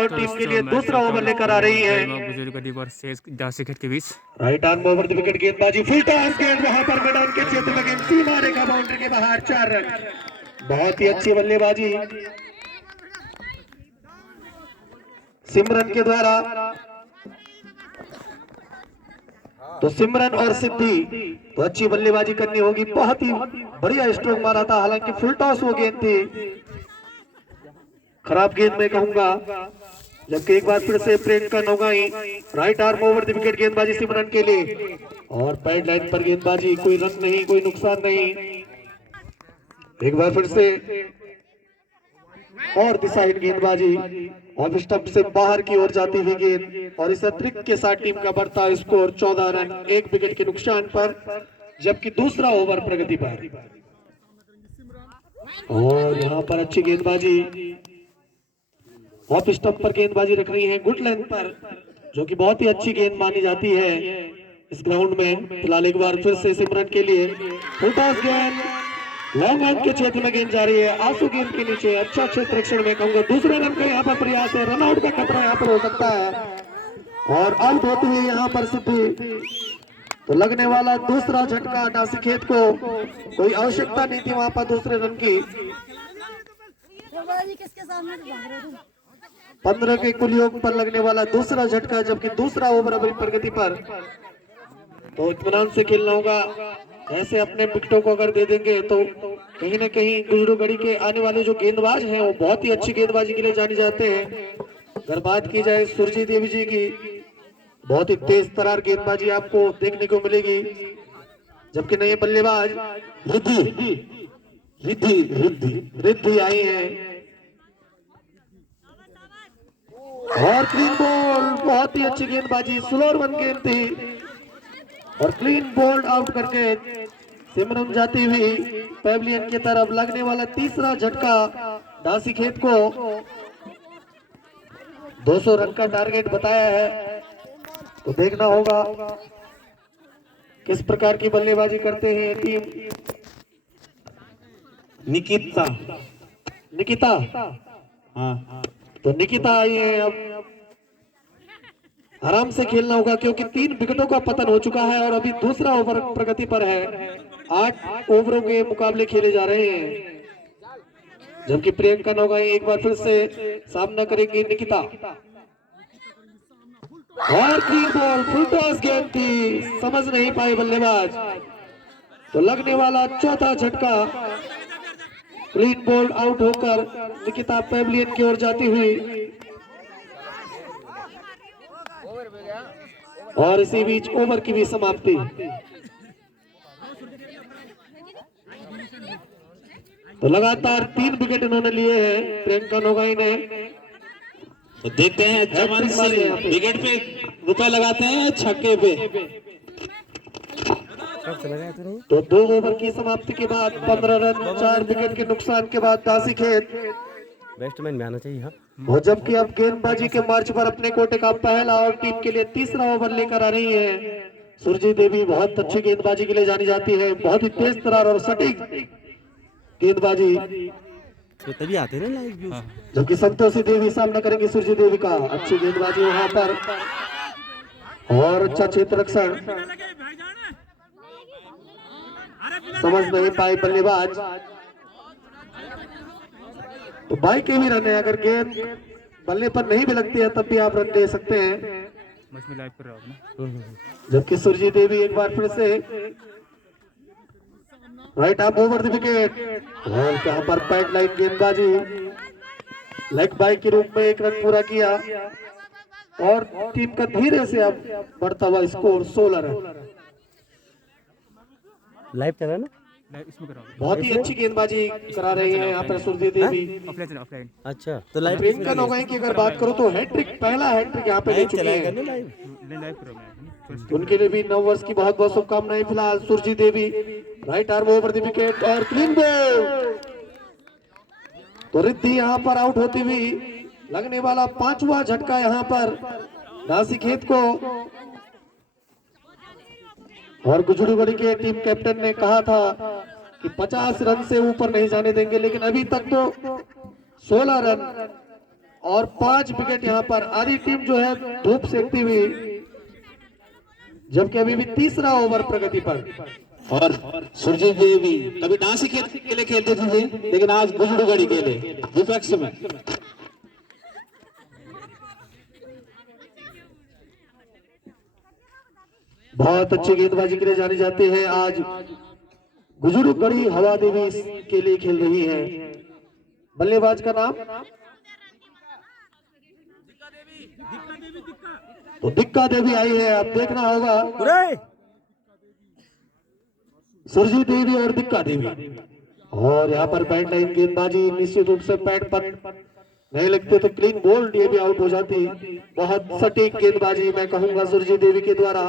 और टीम के लिए दूसरा ओवर लेकर आ रही है। के बीच right arm over the wicket, गेंदबाजी फुल टॉस, गेंद वहां पर मैदान के क्षेत्र में गेंद सीमा रेखा बाउंड्री के बाहर, 4 रन। बहुत ही अच्छी बल्लेबाजी सिमरन के द्वारा। तो सिमरन और सिद्धि तो अच्छी बल्लेबाजी करनी होगी। बहुत ही बढ़िया स्ट्रोक मारा था, हालांकि फुल टॉस वो गेंद थी, खराब गेंद मैं कहूंगा। जबकि एक बार फिर से Priyanka Naugai right arm over the wicket, गेंदबाजी सिमरन के लिए और पैड लाइन पर गेंदबाजी, कोई रन नहीं, कोई नुकसान नहीं। एक बार फिर से और दिशाहीन गेंदबाजी ऑफ स्टंप से बाहर की ओर जाती हुई गेंद, और इस अतिरिक्त के साथ टीम का बढ़ता स्कोर 14 रन 1 विकेट के नुकसान पर। जबकि दूसरा ओवर प्रगति पर, और यहां पर अच्छी गेंदबाजी ऑफ स्टंप पर गेंदबाजी रख रही है गुड लेंथ पर, जो कि बहुत ही अच्छी गेंद मानी जाती है इस ग्राउंड में। फिलहाल एक बार फिर से सिमरन के लिए फुल टॉस गेंद, लॉन्ग ऑन के क्षेत्र में गेंद जा रही है, आंसू गेंद के नीचे, अच्छा क्षेत्र रक्षण में कहूंगा। दूसरे रन का यहाँ पर प्रयास है, रन आउट का खतरा यहाँ पर हो सकता है और आउट होती हुई यहाँ पर सिद्धि। तो लगने वाला दूसरा झटका नासिखेत को, कोई आवश्यकता नहीं थी वहां पर दूसरे रन की। 15 के कुल योग पर लगने वाला दूसरा झटका, जबकि दूसरा ओवर अभी प्रगति पर। तो इत्मीनान से खेलना होगा, ऐसे अपने विकेटों को अगर दे देंगे तो कहीं ना कहीं गुजरूगढ़ी के आने वाले जो गेंदबाज हैं वो बहुत ही अच्छी गेंदबाजी के लिए जाने जाते हैं। अगर बात की जाए सुरजीत देवी जी की, बहुत ही तेज तरार गेंदबाजी आपको देखने को मिलेगी। जबकि नए बल्लेबाज रिद्धि आई है और क्लीन बॉल, बहुत ही अच्छी गेंदबाजी, स्लोअर वन गेंद थी और क्लीन बोल्ड आउट करके सिमरन जाती हुई पेविलियन की तरफ। लगने वाला तीसरा झटका नासिखेत को, 200 रन का टारगेट बताया है, तो देखना होगा किस प्रकार की बल्लेबाजी करते हैं टीम। निकिता हाँ, तो निकिता आई है। अब आराम से खेलना होगा क्योंकि 3 विकेटों का पतन हो चुका है और अभी दूसरा ओवर प्रगति पर है। 8 ओवरों के मुकाबले खेले जा रहे हैं, जबकि प्रियंका नौगाई एक बार फिर से सामना करेंगी निकिता। और क्लीन बॉल, फुल टॉस गेंद थी, समझ नहीं पाए बल्लेबाज। तो लगने वाला चौथा झटका, क्लीन बॉल आउट होकर निकिता पेविलियन की ओर जाती हुई, और इसी बीच ओवर की भी समाप्ति। तो लगातार 3 विकेट इन्होंने लिए हैं प्रियंका नौगाई ने। तो देखते हैं जमान सिंह विकेट पे रुपए लगाते हैं छक्के पे। तो 2 ओवर की समाप्ति के बाद 15 रन 4 विकेट के नुकसान के बाद नासिखेत बैट्समैन में आना चाहिए। हाँ, और जबकि अब गेंदबाजी के मार्च पर अपने कोटे का पहला और टीम के लिए तीसरा ओवर लेकर आ रही है सुरजीत देवी। बहुत अच्छी गेंदबाजी के लिए जानी जाती है, बहुत ही तेज तरार और सटीक गेंदबाजी, तो तभी आते हैं ना लाइव व्यूज। जबकि संतोषी देवी सामना करेंगे सुरजीत देवी का। अच्छी गेंदबाजी वहां पर और अच्छा क्षेत्र रक्षण, समझ नहीं पाए बल्लेबाज। तो बाई के भी रन है, अगर गेंद बल्ले पर नहीं भी लगती है तब भी आप रन दे सकते हैं। जबकि सुरजीत देवी एक बार फिर से right arm over the wicket, और यहाँ पर पैड लाइन गेंदबाजी, लेग बाई के रूप में 1 रन पूरा किया और टीम का धीरे से अब बढ़ता हुआ स्कोर 16 रन। लाइव चला ना, बहुत ही अच्छी गेंदबाजी करा रहे हैं यहाँ पर सुरजीत देवी। अच्छा, तो लाइव प्रियंका नौगाई की अगर बात करूं तो हैट्रिक, पहला हैट्रिक यहाँ पे ले चुके हैं। उनके लिए भी नव वर्ष की बहुत बहुत शुभकामनाएं। फिलहाल Surjeet Devi right arm over the wicket और क्लीन बॉल। तो रिद्धि यहाँ पर आउट होती हुई, लगने वाला 5वां झटका यहाँ पर नासिखेत को। और गुजरूगढ़ी के टीम कैप्टन ने कहा था कि 50 रन से ऊपर नहीं जाने देंगे, लेकिन अभी तक तो 16 रन और 5 विकेट यहाँ पर। आधी टीम जो है धूप सेकती हुई, जबकि अभी भी तीसरा ओवर प्रगति पर। और सुरजीत देवी कभी डांसी खेल के लिए खेलते थे, लेकिन आज गुजरूगढ़ी खेले विपक्ष में। बहुत अच्छी गेंदबाजी के लिए जानी जाती है। आज गुजरूगढ़ी हवा देवी के लिए खेल रही है। बल्लेबाज का नाम तो दिक्का देवी आई है। अब देखना होगा सुरजीत देवी और दिक्का देवी। और यहाँ पर बैट लाइन गेंदबाजी निश्चित रूप से पैड पर नहीं लगते तो क्लीन बोल्ड ये भी आउट हो जाती। बहुत सटीक गेंदबाजी मैं कहूंगा सुरजीत देवी के द्वारा।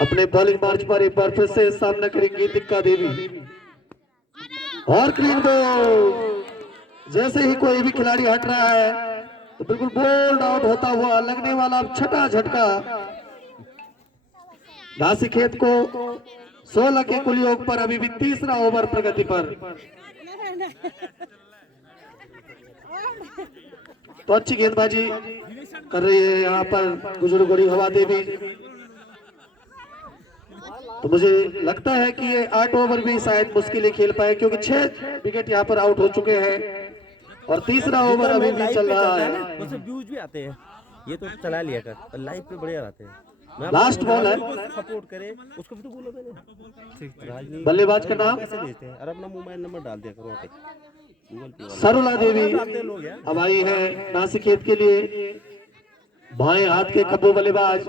अपने बॉलिंग मार्च पर एक बार फिर से सामना करेंगी दिक्का देवी। और क्लीन बोल्ड। जैसे ही कोई भी खिलाड़ी हट रहा है तो बिल्कुल बोल्ड आउट होता हुआ लगने वाला छठा झटका। घासी खेत को 16 के कुल योग पर अभी भी तीसरा ओवर प्रगति पर। तो अच्छी गेंदबाजी कर रही है यहाँ पर गुजरूगढ़ी हवा देवी। तो मुझे लगता है कि ये 8 ओवर भी शायद मुश्किल ही खेल पाए, क्योंकि 6 विकेट यहाँ पर आउट हो चुके हैं और तीसरा ओवर अभी भी चल रहा है। उसमें व्यूज भी आते हैं, ये तो चला लिया कर, लाइव पे बढ़िया आते हैं। लास्ट बॉल है, सपोर्ट करे उसको भी तो बोलो मैंने। बल्लेबाज का नाम कैसे भेजते हैं और अपना मोबाइल नंबर डाल दिया करो गूगल पे। सरुला देवी अब आई है नासिक खेत के लिए। बाएं हाथ के खब्बू बल्लेबाज।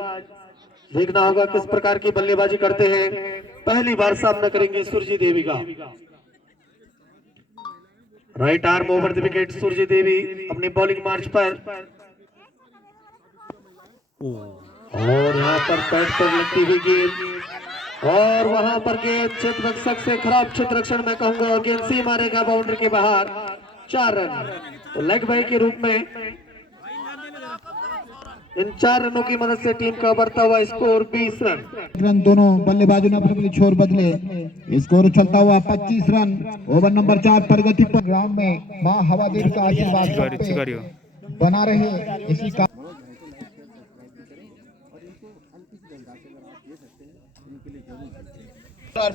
देखना होगा किस प्रकार की बल्लेबाजी करते हैं। पहली बार सामना करेंगे सुरजीत देवी का। Right arm over the wicket Surjeet Devi अपनी बॉलिंग मार्च पर। और यहाँ पर पैड पर लगती हुई गेंद और वहां पर गेंद क्षेत्र रक्षक से खराब क्षेत्र रक्षण मैं कहूंगा, और गेंद सी मारेगा बाउंड्री के बाहर। 4 रन। तो लेग बाई के रूप में इन 4 रनों की मदद से टीम का बढ़ता हुआ स्कोर 20 रन। दोनों बल्लेबाजों ने अपने छोर बदले। स्कोर चलता हुआ 25 रन। ओवर नंबर 4 प्रगति पर। ग्राउंड में मां हवा देवी का आशीर्वाद बना रहे इसी का।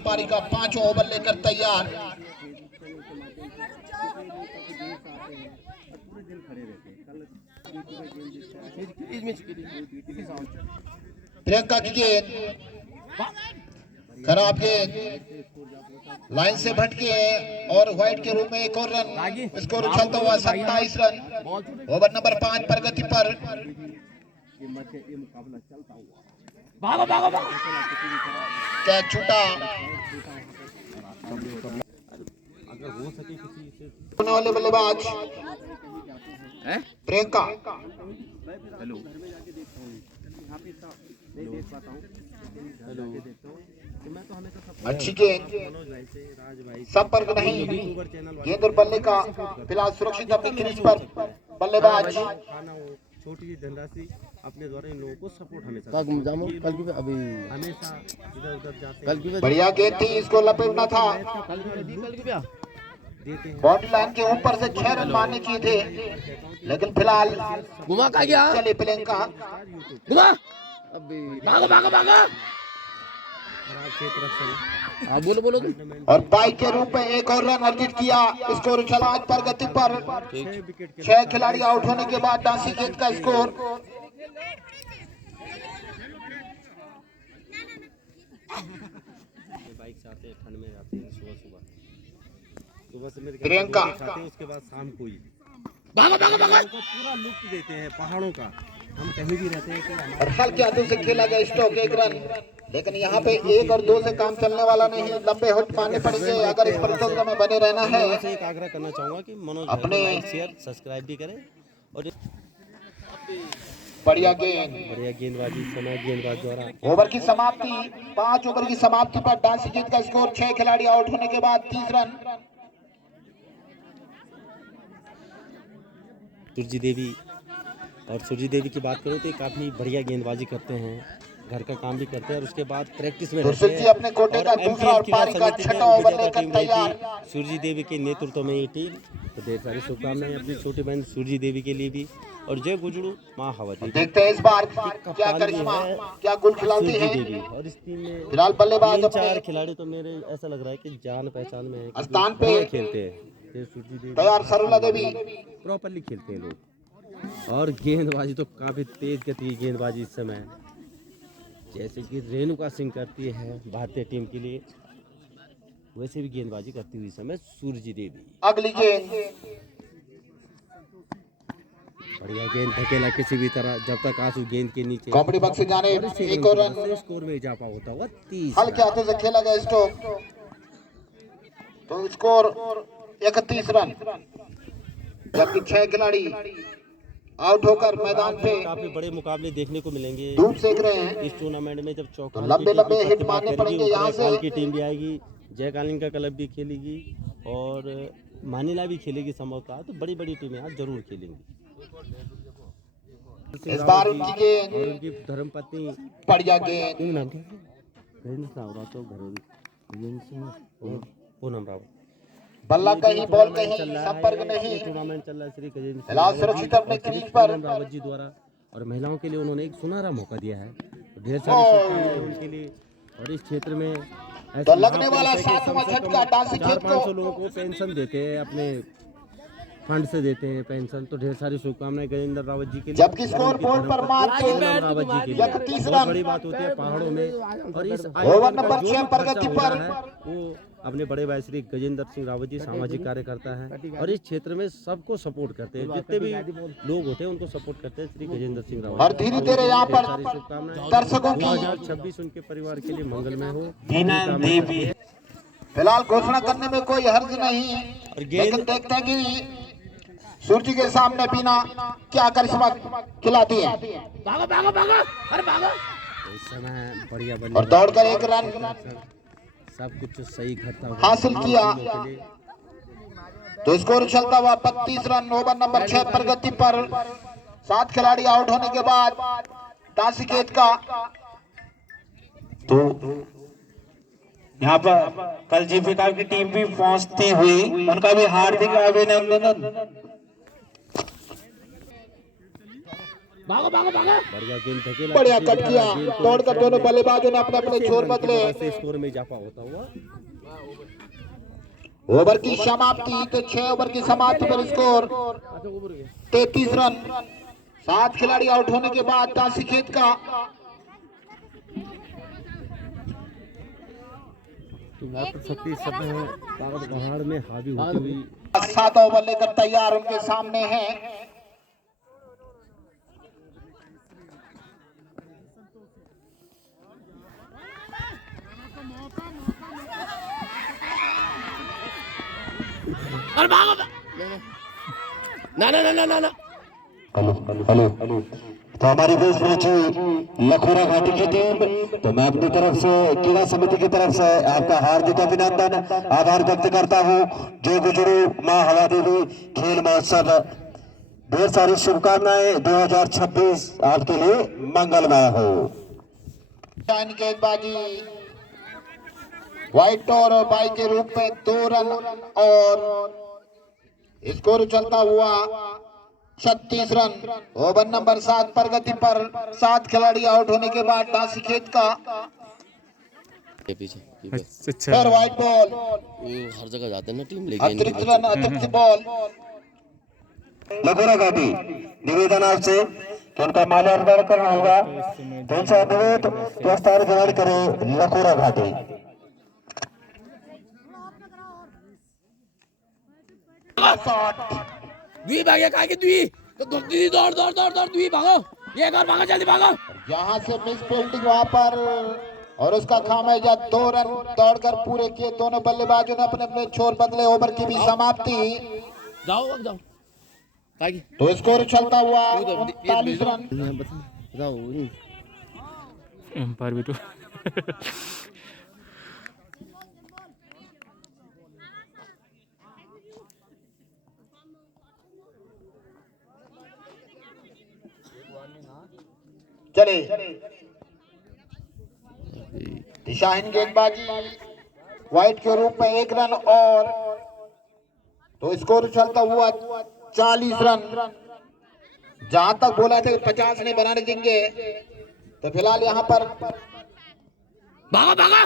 पारी का 5 ओवर लेकर तैयार। प्रियंका की गेंद खराब गेंद लाइन से भटके और व्हाइट के रूप में एक और रन। स्कोर उछलता हुआ 27 रन। ओवर नंबर 5 प्रगति पर। क्या छूटा होने वाले बल्लेबाज प्रियंका। अच्छी गेंद, संपर्क नहीं। गेंद और बल्ले का फिलहाल सुरक्षित अपनी क्रीज पर बल्लेबाज। छोटी धनराशि अपने द्वारा इन लोगों को सपोर्ट हमेशा अभी हमेशा इधर उधर जाते। बढ़िया गेंद थी, इसको लपेटना था। बॉडी लाइन के ऊपर से 6 रन मारने चाहिए थे, लेकिन फिलहाल घुमा का गया। चले प्रियंका। घुमा अभी भागो भागो भागो। हाँ बोलो बोलो तुम। और बाइक के रूप में एक और रन अर्जित किया। स्कोर उछला आज प्रगति पर। 6 खिलाड़ी आउट होने के बाद डांसी गेंद का स्कोर। बाइक से आते हैं, ठंड में आते हैं, सुबह से मेरे प्रियंका उसके बाद शाम को ही भागो भागो भागो। पूरा लुत्फ देते हैं पहाड़ों का। हम कहीं भी रहते हैं और हल्के हाथों से खेला गया स्ट्रोक 1 रन, लेकिन यहाँ पे 1 और 2 से काम चलने वाला नहीं। लंबे हिट मारने पड़ेंगे अगर इस प्रतियोगिता में बने रहना है। एक आग्रह करना चाहूंगा कि मनोज अपने शेयर सब्सक्राइब भी करें। और बढ़िया गेंद, बढ़िया गेंदबाजी समय गेंदबाज द्वारा। ओवर की समाप्ति 5 ओवर की समाप्ति पर डांसी गेंद का स्कोर 6 खिलाड़ी आउट होने के बाद 30 रन। सुरजीत देवी और सुरजीत देवी की बात करूं तो काफी बढ़िया गेंदबाजी करते हैं, घर का काम भी करते हैं और उसके बाद प्रैक्टिस में रहते हैं। अपने कोटे का दूसरा और पारी का 6वां ओवर लेकर तैयार। सुरजीत देवी के नेतृत्व में ये टीम तो ढेर सारी शुभकामनाएं अपनी छोटी बहन सूरजी देवी के लिए भी, और जय गुजरू माँ हवा देवी। देखते हैं इस बार क्या करिश्मा, क्या गुल खिलाती सूरजी है। देवी और इस टीम में फिलहाल बल्लेबाज 3-4 खिलाड़ी तो मेरे ऐसा लग रहा है कि जान पहचान में है, स्थान पे बढ़िया खेलते हैं। जय सूरजी देवी तैयार सरुला देवी। प्रॉपरली खेलते हैं लोग, और गेंदबाजी तो काफी तेज गति की गेंदबाजी इस समय, जैसे कि रेणुका सिंह करती है भारतीय टीम के लिए, वैसे भी गेंदबाजी करती हुई समय सूरजी देवी। अगली गेंद बढ़िया गेंद धकेला किसी भी तरह, जब तक आंसू गेंद के नीचे, कॉमेडी बक्स से जाने और इस एक और रन से स्कोर में इजाफा होता हुआ 30 हल्के हाथों से खेला गया स्ट्रोक, तो स्कोर 31 रन। जबकि 6 खिलाड़ी आउट होकर मैदान पे काफी बड़े मुकाबले देखने को मिलेंगे धूप सेक रहे हैं। इस टूर्नामेंट में। जब चौका लंबे हिट मारने पड़ेंगे यहाँ से। की टीम भी आएगी, जयकालीन का क्लब भी खेलेगी और मानीला भी खेलेगी संभवतः, तो बड़ी बड़ी टीमें आज जरूर खेलेंगी। इस बार उनकी गेंद और उनकी धर्मपत्नी बढ़िया गेंद, उनका नाम क्या, पूनम रावत। बल्ला कहीं बॉल कहीं संपर्क नहीं। टूर्नामेंट चल रहा है श्री गजेंद्र सिंह फिलहाल सुरक्षित अपने क्रीज पर। पूनम रावत जी द्वारा, और महिलाओं के लिए उन्होंने एक सुनहरा मौका दिया है, तो ढेर सारी शुभकामनाएं उनके लिए। और इस क्षेत्र में तो लगने वाला 7वां झटका डांसी खेत 400-500 को लोगों को पेंशन देते हैं, अपने फंड से देते हैं पेंशन, तो ढेर सारी शुभकामनाएं गजेंद्र रावत जी के लिए। जबकि स्कोर बोर्ड पर मात्र पूनम रावत जी के लिए 31 बहुत रन। बड़ी बात होती है पहाड़ों में, और इस ओवर नंबर 6 प्रगति खर्चा हो पर रहा है, वो अपने बड़े भाई श्री गजेंद्र सिंह रावत जी सामाजिक कार्यकर्ता है, और इस क्षेत्र में सबको सपोर्ट करते हैं, जितने भी लोग होते हैं उनको सपोर्ट करते हैं श्री गजेंद्र सिंह रावत। और धीरे धीरे यहाँ पर सारी शुभकामनाएं दर्शकों की 2026 उनके परिवार के लिए मंगलमय हो। फिलहाल घोषणा करने में कोई हर्ज नहीं, लेकिन देखते हैं कि सूरज के सामने बीना क्या करिश्मा खिलाती है। भागो भागो भागो, अरे भागो। इस समय बढ़िया और दौड़कर एक रन सब कुछ सही घटता हुआ हासिल किया, तो स्कोर चलता हुआ 32 रन। ओवर नंबर 6 प्रगति पर 7 खिलाड़ी आउट होने के बाद दासीखेत का तो यहाँ पर कल जीविका की टीम भी पहुंचती हुई, उनका भी हार्दिक अभिनंदन। भागो भागो भागो। बढ़िया गेंद धकेला, बढ़िया कट किया, दौड़कर दोनों बल्लेबाजों ने अपने अपने छोर बदले। स्कोर में इजाफा होता हुआ। ओवर की समाप्ति, तो 6 ओवर की समाप्ति पर स्कोर 33 रन। 7 खिलाड़ी आउट होने के बाद दासीखेत का शक्ति सब पहाड़ में हावी होती हुई 7 ओवर लेकर तैयार उनके सामने है। अरे भागो। ना ना ना ना ना ना। हेलो तो हमारी बेस पहुंची लखोरा घाटी की टीम, तो मैं अपनी तरफ से क्रीड़ा समिति की तरफ से आपका हार्दिक अभिनंदन आभार व्यक्त करता हूं। जय गुजरू माँ हवा देवी खेल महोत्सव, ढेर सारी शुभकामनाएं। 2026 आपके लिए मंगलमय हो। गेंदबाजी व्हाइट और बाई के रूप में 2 रन, और स्कोर चलता हुआ 36 रन। ओवर नंबर 7 प्रगति पर 7 खिलाड़ी आउट होने के बाद दासीखेत का फिर व्हाइट बॉल, हर जगह जाते हैं ना टीम लेके। अतिरिक्त रन, अतिरिक्त बॉल। लखोरा घाटी निवेदन आपसे कि उनका माल्यार्पण करना होगा। तो उनसे अनुरोध पुरस्कार ग्रहण करें लखोरा घाटी। द्वी भागे काय की द्वी, तो दौड़ दौड़ दौड़ दौड़ दौड़ द्वी भागो, ये कर भागो, जल्दी भागो। यहाँ से मिस फील्डिंग वहां पर, और उसका खामियाजा 2 रन दौड़कर पूरे किए दोनों बल्लेबाजों ने अपने अपने छोर बदले। ओवर की भी समाप्ति, जाओ अब जाओ। काय की तो स्कोर चलता हुआ 39 रन। बताओ एम्पायर भी तो चले दिशाहीन गेंदबाजी, व्हाइट के रूप में 1 रन, और तो स्कोर चलता हुआ 40 रन। जहां तक बोला था 50 नहीं बनाने देंगे, तो फिलहाल यहाँ पर भागो भागो,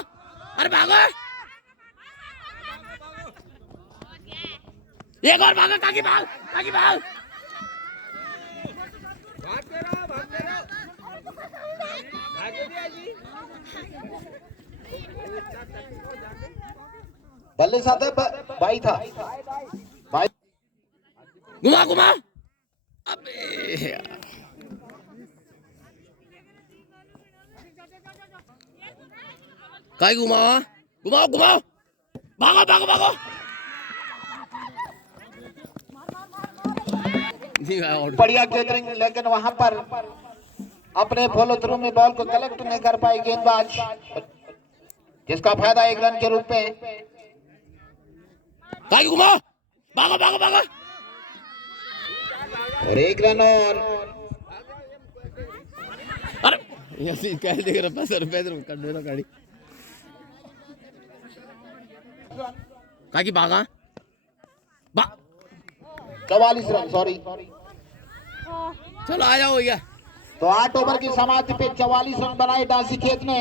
अरे भागो, एक और भागो, काकी भाग, काकी भाग। बल्ले साथ है, भाई था भाई। घुमा घुमा, अबे यार। काय घुमाओ घुमाओ घुमाओ, भागो भागो भागो। बढ़िया गेंदरिंग, लेकिन वहां पर अपने फॉलो थ्रू में बॉल को कलेक्ट नहीं कर पाई गेंदबाज, जिसका फायदा 1 रन के रूप में। काय घुमाओ, भागो भागो भागो, और 1 रन और अरे यार काय देख रहा है, रुपए कर दो गाड़ी काकी भागा, 44 रन, सॉरी। चलो आ जाओ भैया। तो 8 ओवर की समाप्ति पे 44 रन बनाए डांसी खेत ने,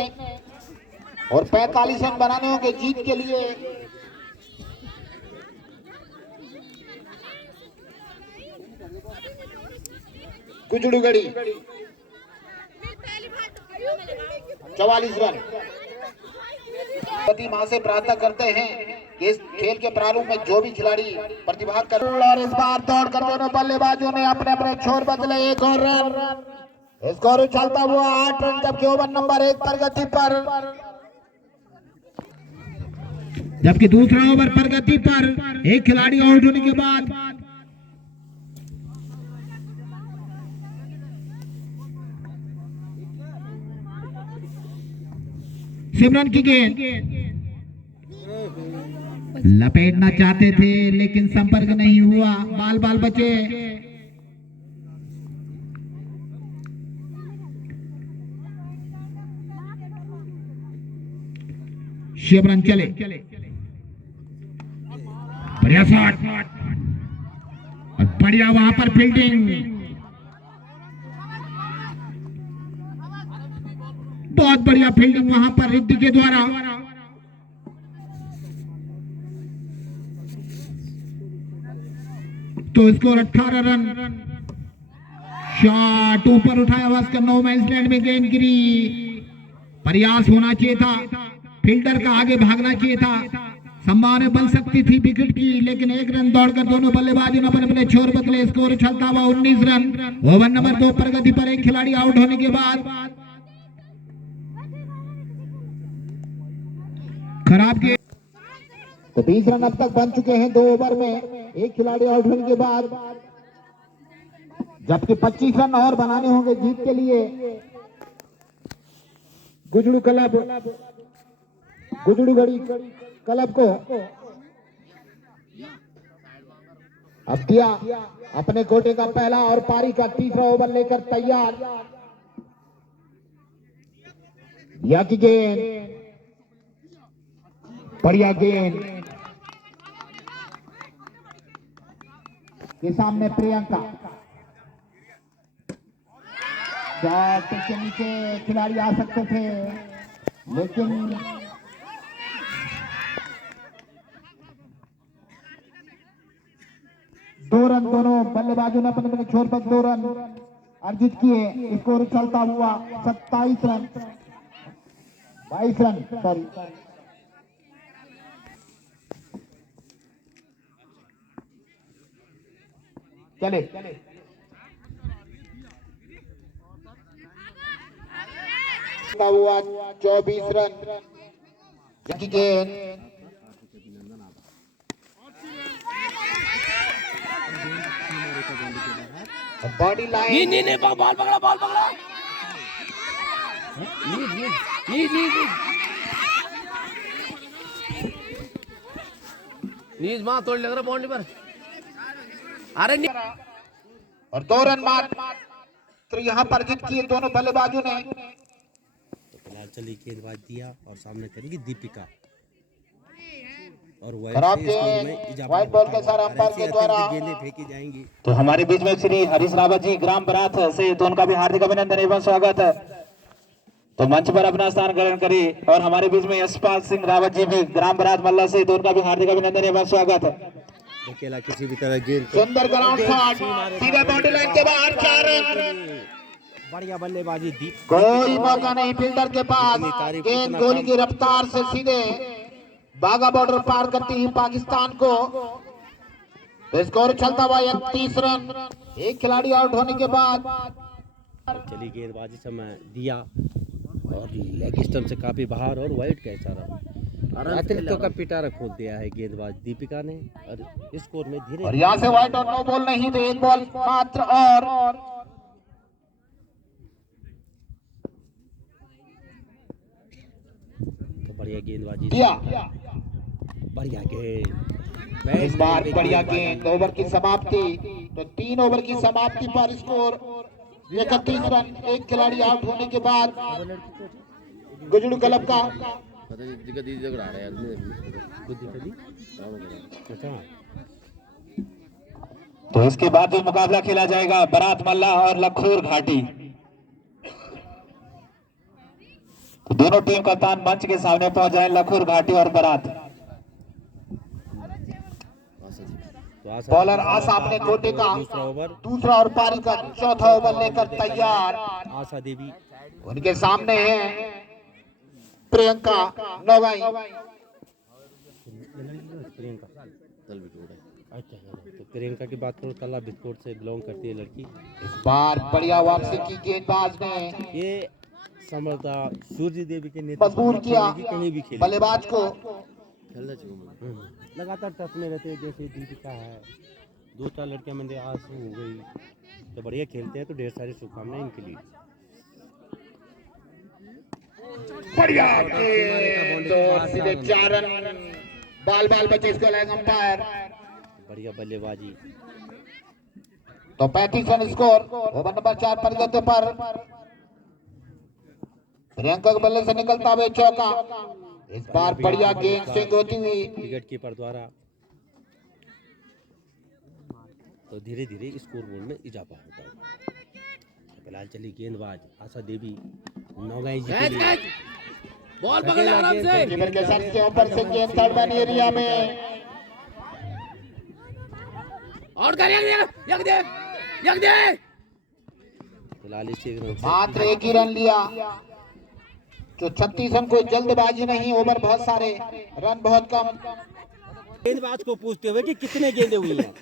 और 45 रन बनाने होंगे जीत के लिए। गुजड़ूगढ़ी 44 रन। मां से प्रार्थना करते हैं कि इस खेल के प्रारूप में जो भी खिलाड़ी प्रतिभाग कर, और इस बार दौड़ कर दोनों बल्लेबाजों ने अपने अपने छोर बदले। 1 और रन, स्कोर चलता हुआ 8 रन, जबकि ओवर नंबर 1 प्रगति पर, जबकि दूसरा ओवर प्रगति पर एक खिलाड़ी आउट होने के बाद सिमरन की गेंद लपेटना चाहते थे, लेकिन संपर्क नहीं हुआ, बाल बाल बचे। सिमरन चले, बढ़िया शॉट और बढ़िया वहां पर फील्डिंग, बहुत बढ़िया फील्डिंग वहां पर रिद्धि के द्वारा। तो स्कोर 18 रन। शॉट ऊपर उठाया, बस का नो मैंस लैंड में गेंद गिरी। प्रयास होना चाहिए था, फील्डर का आगे भागना चाहिए था, संभावना बन सकती थी विकेट की, लेकिन 1 रन दौड़कर दोनों बल्लेबाजों ने अपने अपने छोर बदले। स्कोर चलता हुआ 19 रन। ओवर नंबर 2 प्रगति पर एक खिलाड़ी आउट होने के बाद खराब के, तो 20 रन अब तक बन चुके हैं 2 ओवर में, एक खिलाड़ी आउट होने के बाद, जबकि 25 रन और बनाने होंगे जीत के लिए। गुजड़ू क्लब, गुजड़ूगढ़ी क्लब को अब दिया अपने कोटे का पहला और पारी का तीसरा ओवर लेकर तैयार। दिया की गेंद, बढ़िया गेंद के सामने प्रियंका, शॉट के नीचे खिलाड़ी आ सकते थे, लेकिन दो रन दोनों बल्लेबाजों ने अपने अपने छोर पर 2 रन अर्जित किए। स्कोर चलता हुआ 27 रन, 22 रन, सॉरी। चले हुआ 24 रन, गेंद बॉडी लाइन, नहीं बॉल पकड़ा, बॉल पकड़ा, नीज मां तोड़ लग रहा बाउंड्री पर, अरे और 2 रन मात्र यहाँ पर जीत किए दोनों बल्लेबाजों ने। तो फिलहाल चली गेंदबाज दिया और सामने करेंगी दीपिका। और खराब गेंद व्हाइट बॉल के साथ अंपायर के द्वारा गेंदें फेंकी जाएंगी। तो हमारे बीच में श्री हरीश रावत जी ग्राम बरात से, तो उनका भी हार्दिक अभिनंदन एवं स्वागत है। तो मंच पर अपना स्थान ग्रहण करिए। और हमारे बीच में यशपाल सिंह रावत जी भी ग्राम बरात मल्ला से, तो उनका भी हार्दिक अभिनंदन एवं स्वागत है। अकेला किसी भी तरह गेंद सुंदर ग्राउंड शॉट सीधे बाउंड्री लाइन के बाहर 4 रन। बढ़िया बल्लेबाजी दीप, कोई मौका नहीं फील्डर के पास, गेंद गोली की रफ्तार से सीधे बागा बॉर्डर पार करती हुई पाकिस्तान को। तो स्कोर चलता हुआ 31 रन। एक खिलाड़ी आउट होने के बाद चली गेंदबाजी समय दिया और लेग स्टंप से काफी बाहर और वाइड का इशारा। अतिरिक्तों का पिटारा खोल दिया है गेंदबाज दीपिका ने और स्कोर में धीरे और यहाँ से व्हाइट और नो बॉल नहीं, तो एक बॉल मात्र और तो बढ़िया गेंदबाजी दिया। बढ़िया गेंद इस बार बढ़िया गेंद। ओवर की समाप्ति, तो 3 ओवर की समाप्ति पर स्कोर 31 रन। एक खिलाड़ी आउट होने के बाद गुजरू क्लब का तो इसके बाद जो मुकाबला खेला जाएगा बरात मल्ला और लखोर घाटी। तो दोनों टीम कप्तान मंच के सामने पहुंच जाए, लखोर घाटी और बरात। बॉलर आशा अपने कोटे का दूसरा और पारी का चौथा ओवर लेकर तैयार। आशा देवी उनके सामने है प्रियंका नौगाई। प्रियंका तो प्रियंका की बात करूँ, तला बिस्कोट से बिलोंग करती है लड़की। इस बार बढ़िया वापसी की गेंदबाज ने ये समर्था सूर्य देवी के मजबूर किया कहीं भी खेले बल्लेबाज को। लगातार टफ में रहते हैं, जैसे दीपिका है, 2-4 लड़कियां मैंने आंसू हो गई, तो बढ़िया खेलते हैं, तो ढेर सारी शुभकामनाएं इनके लिए। बढ़िया तो सीधे 4 रन। बाल बचे इसको लेग अंपायर। बढ़िया बल्लेबाजी। तो 35 रन स्कोर। ओवर नंबर 4 पर गते पर प्रियंका के बल्ले से निकलता हुआ चौका। इस बार बढ़िया गेंद स्विंग होती हुई विकेट कीपर द्वारा, तो धीरे धीरे स्कोर बोर्ड में इजाफा होता है। फिलहाल चली गेंदबाज आशा देवी नौगाई जी के लिए। बॉल पकड़ आराम से। कीपर के सर के ऊपर से गेंद थर्ड मैन एरिया में। और कर यक दे। फिलहाल इस चीज में मात्र 1 ही रन लिया। तो 36 रन कोई जल्दबाजी नहीं, ओवर बहुत सारे, रन बहुत कम। गेंदबाज को पूछते हुए कि कितने गेंदें हुई हैं।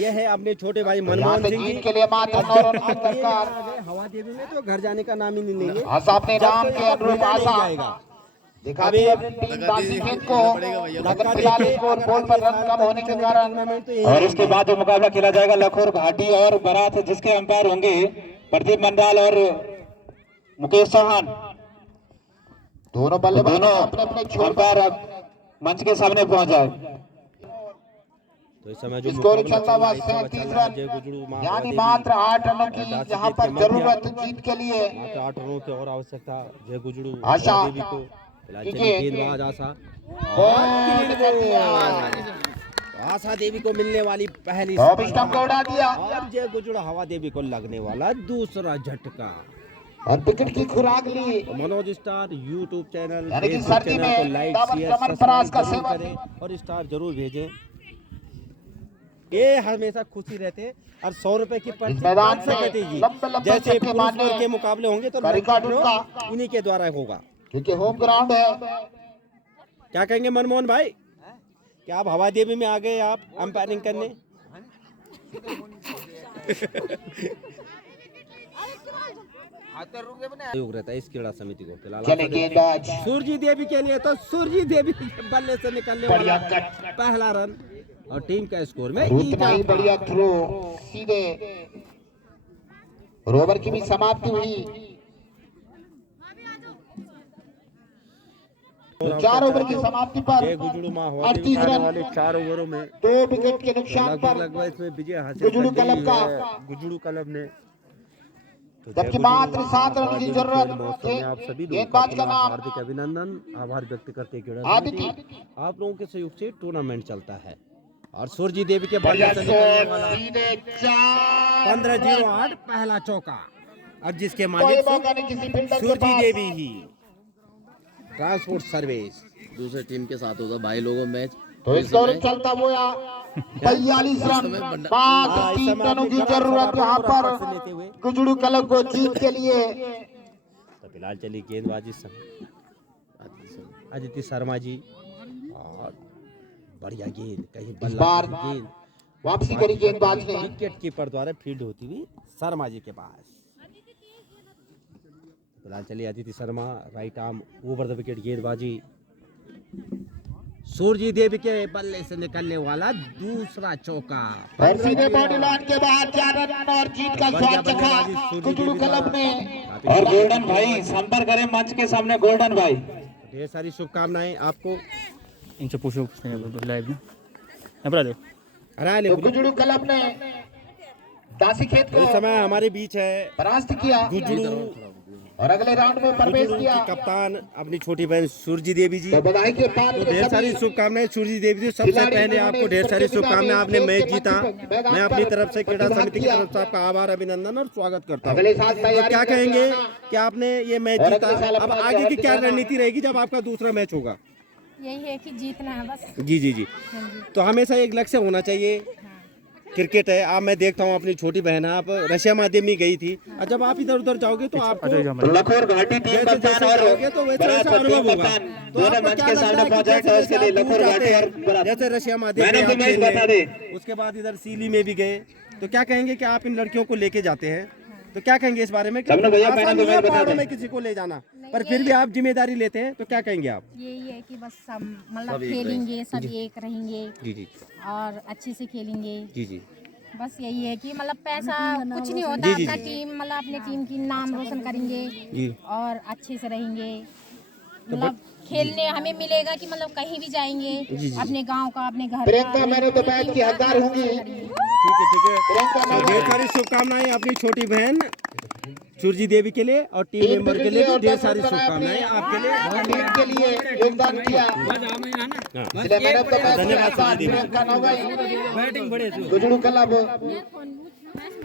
यह है अपने छोटे भाई मनमोहन सिंह जी के लिए मात्र 9 रन की दरकार। हवा देवी में तो घर जाने का नाम ही नहीं लेंगे। आशा अपने नाम के अनुरूप आशा दिखा दिया टीम बाजी खेत को। लगन फिलहाल स्कोर बोर्ड पर रन कम होने के कारण। और इसके बाद जो मुकाबला खेला जाएगा लखोर घाटी और बरात, जिसके अंपायर होंगे प्रदीप मंडाल और मुकेश चौहान। दोनों बल्लेबाज अपने अपने अंपायर मंच के सामने पहुंच जाए। तो इस समय जो स्कोर चलता हुआ 37 रन, यानी मात्र 8 रनों की यहाँ पर जरूरत जीत के लिए। मात्र 8 रनों की और आवश्यकता जय गुजरू आशा देवी को। गेंदबाज आशा आशा देवी को मिलने वाली पहली स्टंप को उड़ा दिया और जय गुजरू हवा देवी को लगने वाला दूसरा झटका। और विकेट की खुराक ली। मनोज स्टार यूट्यूब चैनल, यानी कि फेसबुक सर्दी चैनल में को लाइक दावत शेयर च्यवनप्राश का सब्सक्राइब सेवन करें और स्टार जरूर भेजें। ये हमेशा खुशी रहते और 100 रुपए की पर्ची मैदान में कटेगी। लंबे जैसे छक्के पुरुष मारने वर्ग के मुकाबले होंगे तो का रिकॉर्ड उनका। इन्हीं के द्वारा होगा। क्योंकि होम ग्राउंड है। क्या कहेंगे मनमोहन भाई, क्या आप हवा देवी में आ गए आप अंपायरिंग करने? योग रहता है इस क्रीड़ा समिति को। फिलहाल चले गेंदबाज सूर्य देवी के लिए तो सूर्य देवी के बल्ले से निकलने वाला पहला रन और टीम का स्कोर में उतना ही बढ़िया थ्रो सीधे। रोवर की भी समाप्ति हुई। तो 4 ओवर की समाप्ति पर 38 रन वाले 4 ओवरों में 2 विकेट के नुकसान पर लगभग इसमें विजय हासिल गुजरू क्लब का गुजरू क्लब ने। तो जबकि जय मात्र गुरु 7 रन की महादेव जरूरत खेल महोत्सव में आप सभी लोगों गेंदबाज का का नाम हार्दिक अभिनंदन, आभार व्यक्त करते हुए आदित्य। आप लोगों के सहयोग से टूर्नामेंट चलता है और सूरजी देवी के बल्ले बढ़िया से निकलने शॉट, वाला सीधे 4 15-08 पहला चौका और जिसके कोई मालिक मौका नहीं किसी फील्डर के सूरजी पास। देवी ही ट्रांसपोर्ट सर्विस। दूसरे टीम के साथ होगा भाई लोगों मैच। तो स्कोर चलता हुआ 42 रन, मात्र 3 रनों की जरूरत यहाँ पर गुजरू क्लब को जीत के लिए। तो फिलहाल चली गेंदबाजी आदित्य शर्मा जी और बढ़िया गेंद कहीं इस बल्ला बार कहीं गेंद वापसी करी गेंदबाज ने। विकेट कीपर द्वारा फील्ड होती हुई शर्मा जी के पास। फिलहाल चलिए Aditya Sharma right arm over the wicket गेंदबाजी सूरजी देवी के बल्ले से निकलने वाला दूसरा चौका और सीधे बॉडी लाइन के बाहर 4 रन और जीत का स्वाद चखा गुजरू क्लब ने। और गोल्डन भाई संपर्क करें मंच के सामने, गोल्डन भाई। ढेर सारी शुभकामनाएं आपको। इनसे पूछो लाइव में यहाँ पर आ जाओ। हरा तो गुजरू क्लब ने दासी खेत को इस समय हमारे बीच है परास्त किया गुजरू और अगले राउंड में प्रवेश गुजरू किया। की कप्तान अपनी छोटी बहन सूरजी देवी जी। तो बधाई के पात्र तो ढेर सारी शुभकामनाएं सूरजी देवी जी। सबसे पहले आपको ढेर सारी शुभकामनाएं, आपने मैच जीता। मैं अपनी तरफ से क्रीड़ा समिति की तरफ से आपका आभार अभिनंदन और स्वागत करता हूँ। अगले साल तो तैयारी क्या कहेंगे कि आपने ये मैच और जीता, अगले साल अब अपना आगे की जवाब क्या दिलाना। रणनीति रहेगी जब आपका दूसरा मैच होगा? यही है कि जीतना है बस। जी जी जी। तो हमेशा एक लक्ष्य होना चाहिए। क्रिकेट है, आप मैं देखता हूँ अपनी छोटी बहन है, आप रशिया माध्यमी गई थी, और जब आप इधर उधर जाओगे तो आपको लखोर घाटी टीम जैसे जैसे जाओगे तो वैसे वैसे अनुभव होगा। तो आपको मंच क्या के लगता सामने है कि पहुंचा जैसे टॉस जैसे के लिए आप दूर लखोर जाते घाटी हैं, और जैसे रशिया माध्यमी मैन ऑफ द आप मैच खेलने बता गए, दे। उसके बाद इधर सीली में भी गए, तो क्या कहेंगे कि आप इन लड़कियों को लेके जाते हैं, तो क्या कहेंगे इस बारे में कि सबने भैया आसान मैन ऑफ द नहीं है मैच बता पहाड़ों दे। में किसी को ले जाना, पर फिर भी आप जिम्मेदारी लेते हैं, तो क्या कहेंगे आप? यही है कि बस हम मतलब खेलेंगे, सब एक रहेंगे जी जी और अच्छे से खेलेंगे। जी जी बस यही है कि मतलब पैसा कुछ नहीं होता, जी, जी, अपना जी। टीम मतलब अपने टीम की नाम रोशन करेंगे जी। और अच्छे से रहेंगे। मतलब खेलने हमें मिलेगा कि मतलब कहीं भी जाएंगे, अपने गांव का, अपने घर प्रियंका का, मैन ऑफ द मैच की हकदार होंगी। ठीक है। ढेर सारी शुभकामनाएं अपनी छोटी बहन सूरजी देवी के लिए और टीम मेंबर के लिए भी ढेर सारी शुभकामनाएं आपके लिए। टीम के लिए योगदान किया। इसलिए मैन ऑफ द मैच की धन्यवाद हकदार सूरजी देवी। प्रियंका नौगाई गुजरू क्लब